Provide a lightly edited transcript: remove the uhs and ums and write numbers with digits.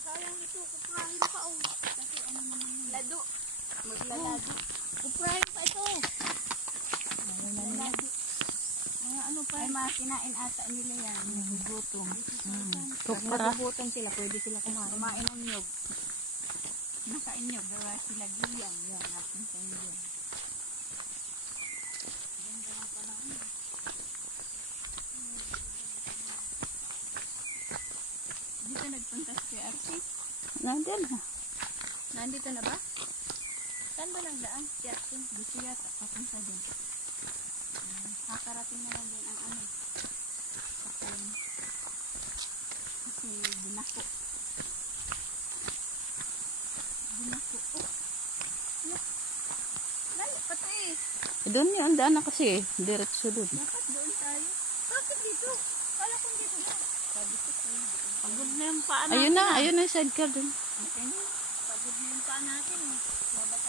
Sayang ito, kuprahin pa oh. Kasi ano naman lado. Maglalado. Kuprahin pa ito. Maglalado. Mga ano pa. Ay mga kinain ata nila yan. Nagugutom. Nagugutom sila, pwede sila kumain. Kumain ng nyog. Nakain nyog, gawa sila giyang. Yan, natin sa inyo. Ganda ng panahon. Dito nagpunta si Archie. Nandun na. Nandito na ba? Saan ba lang daan? Si Archie. Dito yata. Papunta din. Kakarating na lang din ang ano. Kasi binako. Binako. Oh. Lalo pati eh. Doon yung daan na kasi. Diretso doon. Dapat doon tayo. Bakit dito? Kala kong dito na. Sabi ko tayo. Pagod na yung paa natin. Ayun na yung sidecar doon. Okay na. Pagod na yung paa natin. Babalik